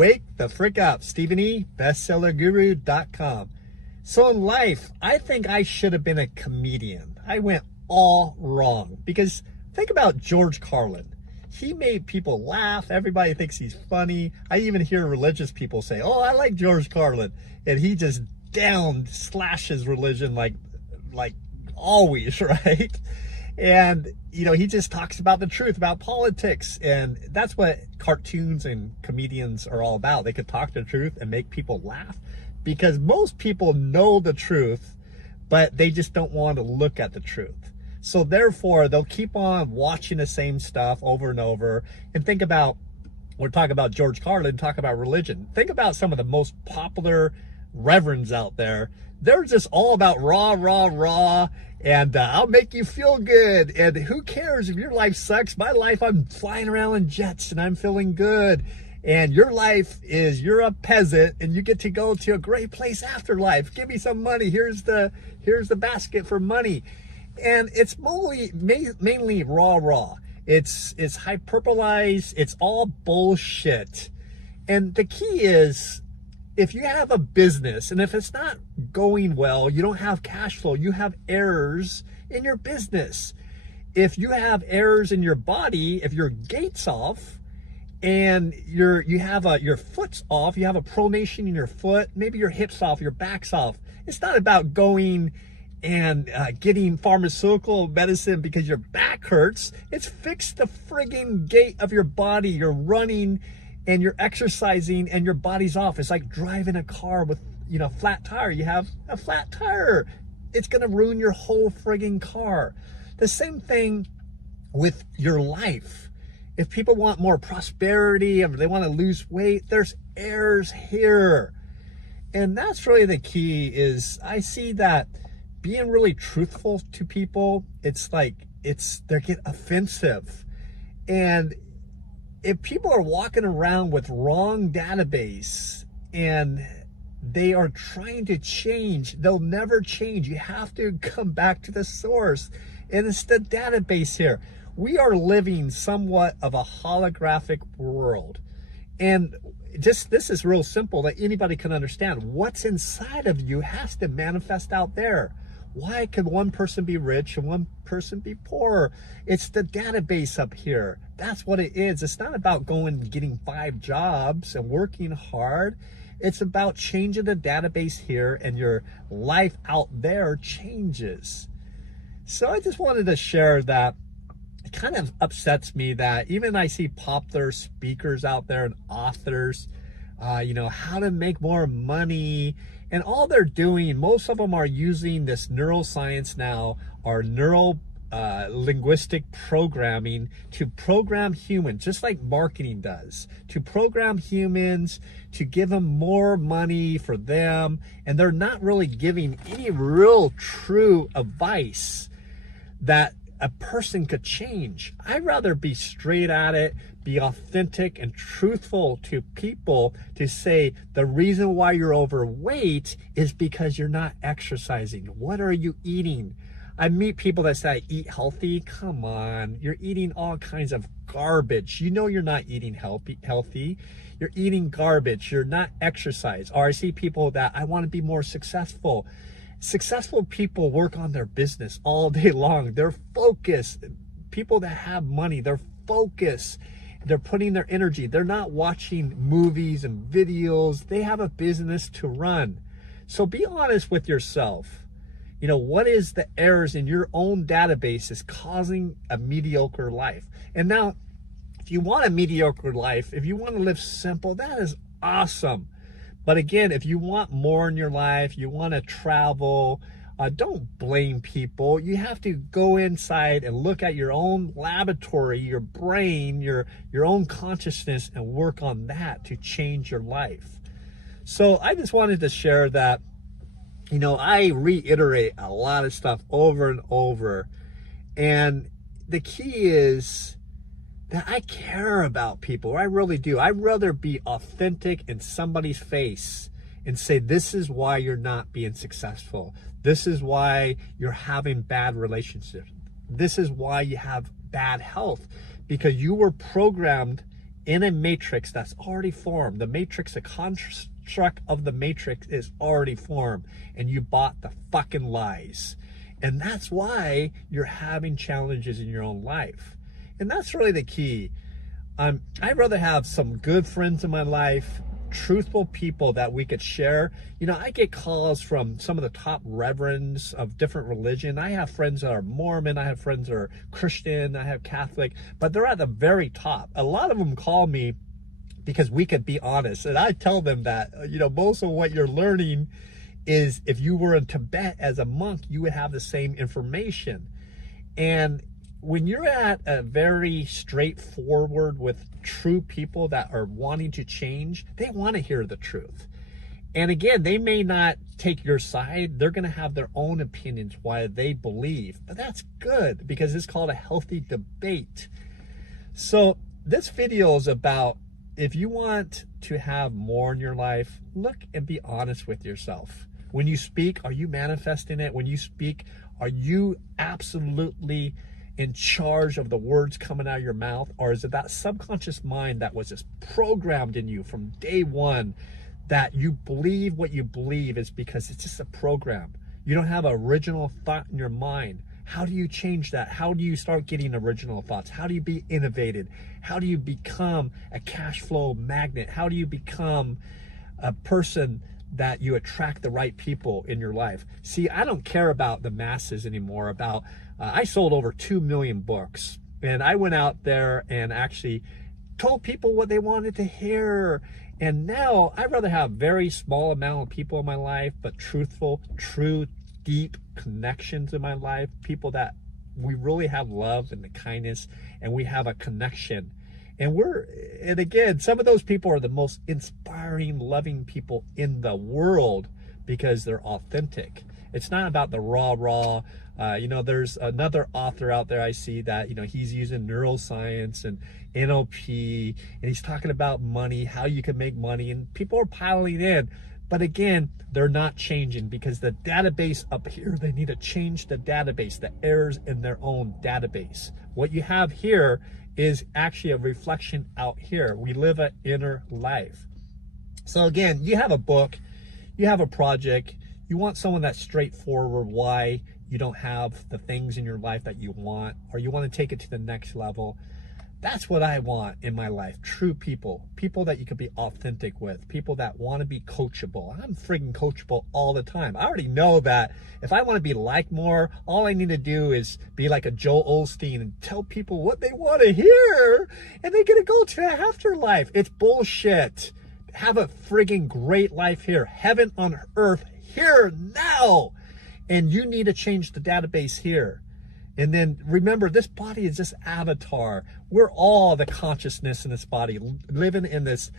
Wake the frick up. Stephen E, bestsellerguru.com. So in life, I think I should have been a comedian. I went all wrong because think about George Carlin. He made people laugh. Everybody thinks he's funny. I even hear religious people say, oh, I like George Carlin. And he just slashes religion like always, right? And, you know, he just talks about the truth, about politics. And that's what cartoons and comedians are all about. They could talk the truth and make people laugh because most people know the truth, but they just don't want to look at the truth. So therefore, they'll keep on watching the same stuff over and over. And think about, we're talking about George Carlin, talk about religion. Think about some of the most popular reverends out there. They're just all about rah, rah, rah. And I'll make you feel good. And who cares if your life sucks? My life, I'm flying around in jets and I'm feeling good. And your life is, you're a peasant and you get to go to a great place after life. Give me some money. Here's the basket for money. And it's mainly rah. It's hyperbolized. It's all bullshit. And the key is, if you have a business and if it's not going well, you don't have cash flow, you have errors in your business. If you have errors in your body, if your gait's off and your foot's off, you have a pronation in your foot, maybe your hip's off, your back's off. It's not about going and getting pharmaceutical medicine because your back hurts. It's fix the friggin' gait of your body. You're running and you're exercising and your body's off. It's like driving a car with, you know, flat tire. You have a flat tire. It's gonna ruin your whole friggin' car. The same thing with your life. If people want more prosperity, if they want to lose weight, there's errors here. And that's really the key. Is I see that being really truthful to people, it's like, they get offensive. And if people are walking around with wrong database and they are trying to change, they'll never change. You have to come back to the source. And it's the database here. We are living somewhat of a holographic world. And just, this is real simple that anybody can understand. What's inside of you has to manifest out there. Why could one person be rich and one person be poor? It's the database up here. That's what it is. It's not about going and getting 5 jobs and working hard. It's about changing the database here and your life out there changes. So I just wanted to share that. It kind of upsets me that even I see popular speakers out there and authors, you know, how to make more money. And all they're doing, most of them are using this neuroscience now, or linguistic programming to program humans, just like marketing does, to program humans, to give them more money for them. And they're not really giving any real true advice that a person could change. I'd rather be straight at it, be authentic and truthful to people, to say the reason why you're overweight is because you're not exercising. What are you eating? I meet people that say, I eat healthy. Come on, you're eating all kinds of garbage. You know you're not eating healthy. You're eating garbage. You're not exercise. Or I see people that I want to be more successful. Successful people work on their business all day long. They're focused. People that have money, they're focused. They're putting their energy. They're not watching movies and videos. They have a business to run. So be honest with yourself. You know, what is the errors in your own database is causing a mediocre life? And now, if you want a mediocre life, if you want to live simple, that is awesome. But again, if you want more in your life, you want to travel, don't blame people. You have to go inside and look at your own laboratory, your brain, your own consciousness, and work on that to change your life. So I just wanted to share that, you know, I reiterate a lot of stuff over and over. And the key is that I care about people. I really do. I'd rather be authentic in somebody's face and say, this is why you're not being successful. This is why you're having bad relationships. This is why you have bad health, because you were programmed in a matrix that's already formed. The matrix, the construct of the matrix is already formed, and you bought the fucking lies. And that's why you're having challenges in your own life. And that's really the key. I'd rather have some good friends in my life, truthful people that we could share. You know, I get calls from some of the top reverends of different religion. I have friends that are Mormon, I have friends that are Christian, I have Catholic, but they're at the very top. A lot of them call me because we could be honest. And I tell them that, you know, most of what you're learning is, if you were in Tibet as a monk, you would have the same information. And when you're at a very straightforward with true people that are wanting to change, they want to hear the truth. And again, they may not take your side. They're going to have their own opinions why they believe, but that's good because it's called a healthy debate. So this video is about, if you want to have more in your life, look and be honest with yourself. When you speak, are you manifesting it? When you speak, are you absolutely in charge of the words coming out of your mouth? Or is it that subconscious mind that was just programmed in you from day one, that you believe what you believe is because it's just a program? You don't have an original thought in your mind. How do you change that? How do you start getting original thoughts? How do you be innovative? How do you become a cash flow magnet? How do you become a person that you attract the right people in your life? See, I don't care about the masses anymore. I sold over 2 million books, and I went out there and actually told people what they wanted to hear. And now I'd rather have very small amount of people in my life, but truthful, true, deep connections in my life, people that we really have love and the kindness, and we have a connection. And again, some of those people are the most inspiring, loving people in the world because they're authentic. It's not about the rah. You know, there's another author out there I see that, you know, he's using neuroscience and NLP, and he's talking about money, how you can make money, and people are piling in. But again, they're not changing because the database up here, they need to change the database, the errors in their own database. What you have here is actually a reflection out here. We live an inner life. So again, you have a book, you have a project, you want someone that's straightforward why you don't have the things in your life that you want, or you want to take it to the next level. That's what I want in my life. True people, people that you can be authentic with, people that want to be coachable. I'm friggin' coachable all the time. I already know that if I want to be liked more, all I need to do is be like a Joel Osteen and tell people what they want to hear, and they're gonna go to the afterlife. It's bullshit. Have a friggin' great life here, heaven on earth here now, and you need to change the database here. And then remember, this body is just avatar. We're all the consciousness in this body, living in this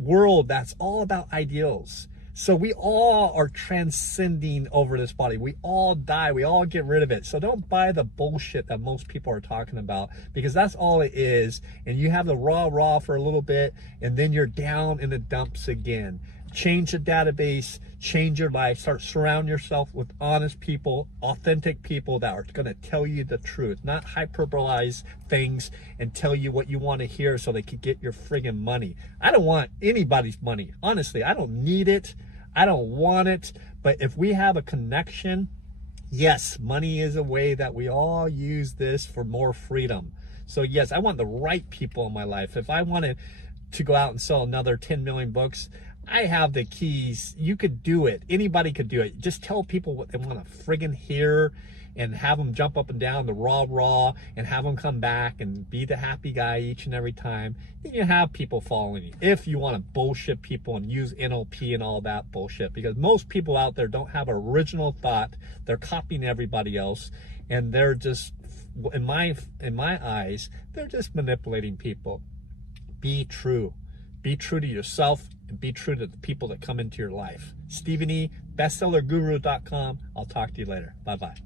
world that's all about ideals. So we all are transcending over this body. We all die. We all get rid of it. So don't buy the bullshit that most people are talking about, because that's all it is. And you have the raw for a little bit, and then you're down in the dumps again. Change the database, change your life, start surround yourself with honest people, authentic people that are going to tell you the truth, not hyperbolize things and tell you what you want to hear so they can get your friggin' money. I don't want anybody's money. Honestly, I don't need it. I don't want it. But if we have a connection, yes, money is a way that we all use this for more freedom. So yes, I want the right people in my life. If I wanted to go out and sell another 10 million books, I have the keys. You could do it. Anybody could do it. Just tell people what they want to friggin' hear and have them jump up and down the raw and have them come back and be the happy guy each and every time. Then you have people following you. If you want to bullshit people and use NLP and all that bullshit, because most people out there don't have original thought. They're copying everybody else, and they're just, in my eyes, they're just manipulating people. Be true. Be true to yourself and be true to the people that come into your life. Stephen E, bestsellerguru.com. I'll talk to you later. Bye-bye.